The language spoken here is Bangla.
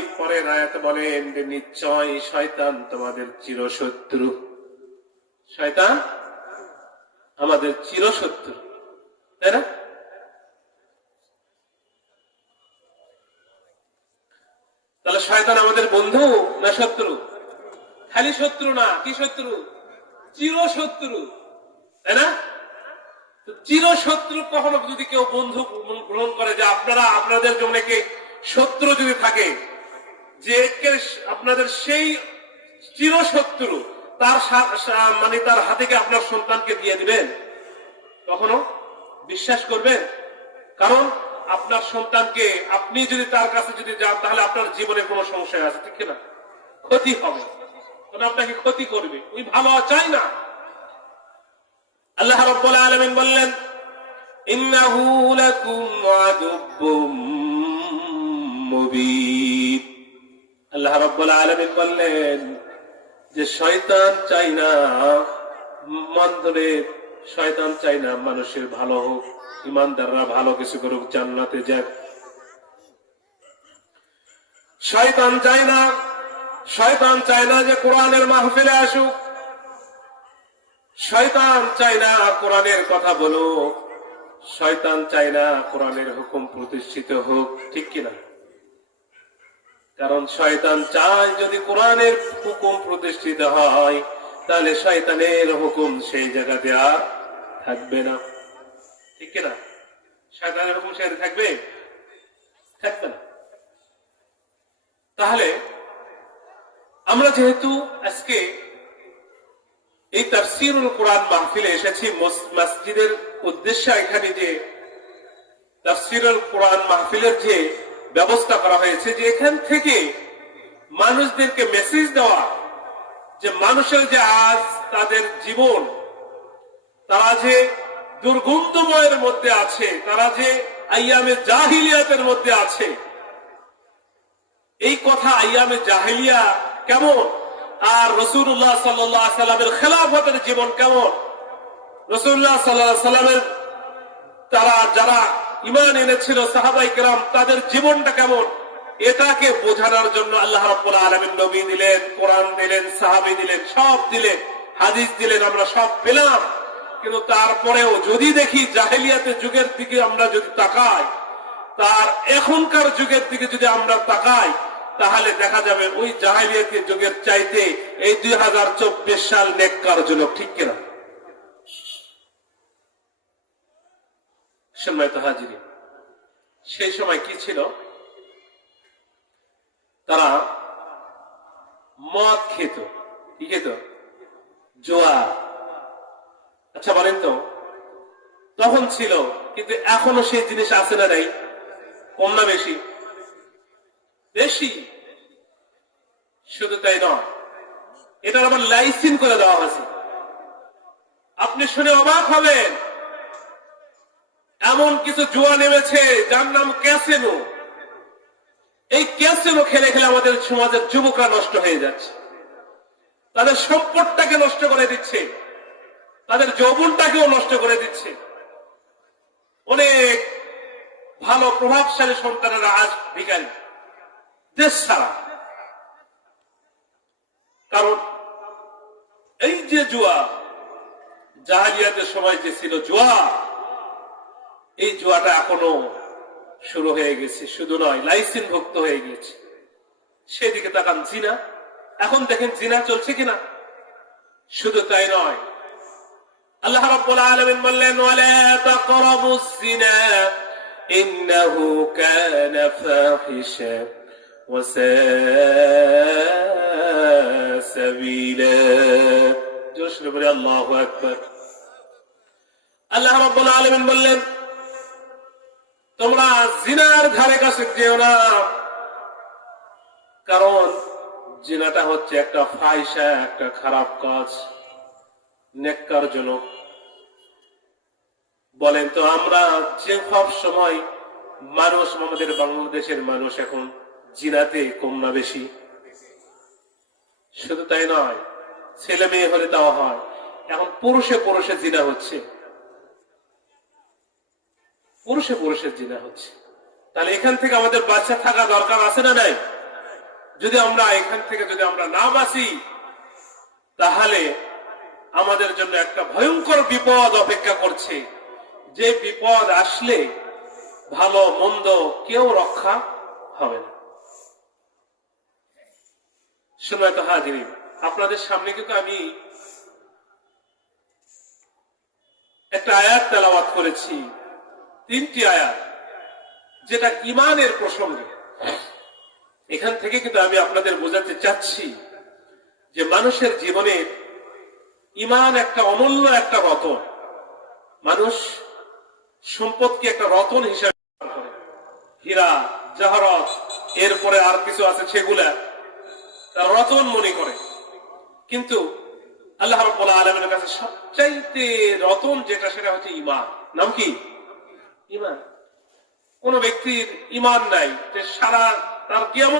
আলামিন পরের আয়াতে বলেন যে নিশ্চয় শয়তান তোমাদের চিরশত্রু। শয়তান আমাদের চিরশত্রু, তাই না? তাহলে শয়তান আমাদের বন্ধু না শত্রু? খালি শত্রু না, কি শত্রু? চিরশত্রু, তাই না? চিরশত্রু কখনো যদি কেউ বন্ধু গ্রহণ করে, যে আপনারা আপনাদের জন্য কে শত্রু যদি থাকে, যে আপনাদের সেই চিরশত্রু তার মানে তার হাতে কি আপনার সন্তানকে দিয়ে দিবেন? কখনো বিশ্বাস করবেন? কারণ আপনার সন্তানকে আপনি যদি তার কাছে যদি যান, তাহলে আপনার জীবনে কোনো সমস্যা আছে, ঠিক না? ক্ষতি হবে, কারণ আপনাকে ক্ষতি করবে, ওই ভালো চাই না। আল্লাহ রাব্বুল আলামিন বললেন ইন্নাহু লাকুম আদুব্বুম মুবিন। আল্লাহ রাব্বুল আলামিন বললেন যে শয়তান চাই না মন্দের, শয়তান চাই না মানুষের ভালো হোক, ইমানদাররা ভালো কিছু করুক, জান্নাতে যাক। শয়তান চাই না, শয়তান চাই না যে কোরআনের মাহফিলে আসুক, শয়তান চাই না কোরআনের কথা বলুক, শয়তান চাই না কোরআনের হুকুম প্রতিষ্ঠিত হোক, ঠিক কিনা? কারণ শয়তান চায় যদি কোরআনের হুকুম প্রতিষ্ঠিত হয়, তাহলে শয়তানের হুকুম সেই জায়গাতে আর থাকবে না, ঠিক কিনা? শয়তানের হুকুম সেখানে থাকবে? থাকবে না। তাহলে আমরা যেহেতু আজকে এই তাফসীরুল কোরআন মাহফিলে এসেছি, মসজিদের উদ্দেশ্যে এখানে যে তাফসীরুল কোরআন মাহফিলের যে ব্যবস্থা করা হয়েছে, যে এখান থেকে মানুষদেরকে মেসেজ দেওয়া যে মানুষের যে আজ তাদের জীবন, তারা যে দুর্গন্ধময়ের মধ্যে আছে, তারা যে আইয়ামে জাহিলিয়াতের মধ্যে আছে। এই কথা আইয়ামে জাহিলিয়া কেমন, আর রাসূলুল্লাহ সাল্লাল্লাহু আলাইহি সাল্লামের খেলাফতের জীবন কেমন, রাসূলুল্লাহ সাল্লাল্লাহু আলাইহি সাল্লামের তারা যারা ঈমান এনেছিল সাহাবায়ে কেরাম, তাদের জীবনটা কেমন, এটাকে বোঝানোর জন্য আল্লাহ রাব্বুল আলামিন নবী দিলেন, কোরআন দিলেন, সাহাবী দিলেন, সব দিলেন, হাদিস দিলেন, আমরা সব পেলাম। কিন্তু তারপরেও যদি দেখি জাহেলিয়াতের যুগের দিকে আমরা যদি তাকাই, তার এখনকার যুগের দিকে যদি আমরা তাকাই, তাহলে দেখা যাবে ওই জাহেলিয়াতের যুগের চাইতে এই 2024 সাল নেককারজনক, ঠিক কিনা? সম্মানিত হাজিরিন, সেই সময় কি ছিল? তারা মদ খেত, কি খেত? জোয়া। আচ্ছা বলেন তো, তখন ছিল, কিন্তু এখনো সেই জিনিস আছে না নাই? কম না বেশি? বেশি। শুধু তাই নয়, এটার আবার লাইসেন্স করে দেওয়া হয়েছে। আপনি শুনে অবাক হবেন, এমন কিছু জুয়া নেমেছে যার নাম ক্যাসিনো। এই ক্যাসিনো খেলে খেলে আমাদের সমাজের যুবকরা নষ্ট হয়ে যাচ্ছে, তাদের সম্পদটাকে নষ্ট করে দিচ্ছে, তাদের যৌবনটাকেও নষ্ট করে দিচ্ছে। অনেক ভালো প্রভাবশালী সন্তানেরা আজ ভিখারি, দেশ ছাড়া। কারণ এই যে জুয়া, জাহেলিয়াতের সময় যে ছিল জুয়া, এই জুয়াটা এখনো শুরু হয়ে গেছে। শুধু নয়, লাইসেন্স ভুক্ত হয়ে গেছে। সেদিকে তাকান, জিনা, এখন দেখেন জিনা চলছে কিনা। শুধু তাই নয়, আল্লাহ রাব্বুল আলামিন বললেন ওয়ালা তাকরাবুজ জিনা ইন্নাহু কানা ফাহিশা ওয়া সাআ সাবিলা। জোরে বলে আল্লাহু আকবার। আল্লাহ রাব্বুল আলামিন বললেন তোমরা জিনার ধারে কাছে যেও না, কারণ জিনাটা হচ্ছে একটা ফাহিশা, একটা খারাপ কাজ, নেককারজনক। বলেন তো, আমরা যে সব সময় মানুষ, আমাদের বাংলাদেশের মানুষ এখন জিনাতে কম না বেশি? শুধু তাই নয়, ছেলে মেয়ে হলে তাও হয়, এখন পুরুষে পুরুষে জিনা হচ্ছে, পুরুষে পুরুষে জিনা হচ্ছে। তাহলে এখান থেকে আমাদের বাচ্চা থাকা দরকার আছে না নাই? যদি আমরা এখান থেকে যদি আমরা না বাঁচি, তাহলে আমাদের জন্য একটা ভয়ঙ্কর বিপদ অপেক্ষা করছে, যে বিপদ আসলে ভালো মন্দ কেউ রক্ষা হবে না। সময় তো হাজির, আপনাদের সামনে কিন্তু আমি একটা আয়াত তেলাওয়াত করেছি, 3টি আয়াত, যেটা ঈমানের প্রসঙ্গে। এখান থেকে কিন্তু আমি আপনাদের বোঝাতে চাচ্ছি যে মানুষের জীবনে ঈমান একটা অমূল্য একটা রতন। মানুষ সম্পদকে একটা রতন হিসাবে করে, হীরা জহরত এরপরে আর কিছু আছে সেগুলা তার রতন মনে করে। কিন্তু আল্লাহ রাব্বুল আলামিনের কাছে সবচাইতে রতন যেটা, সেটা হচ্ছে ঈমান। নাম কি? ঈমান। কোন ব্যক্তির ঈমান নাই, যে সারা তার কিয়ামত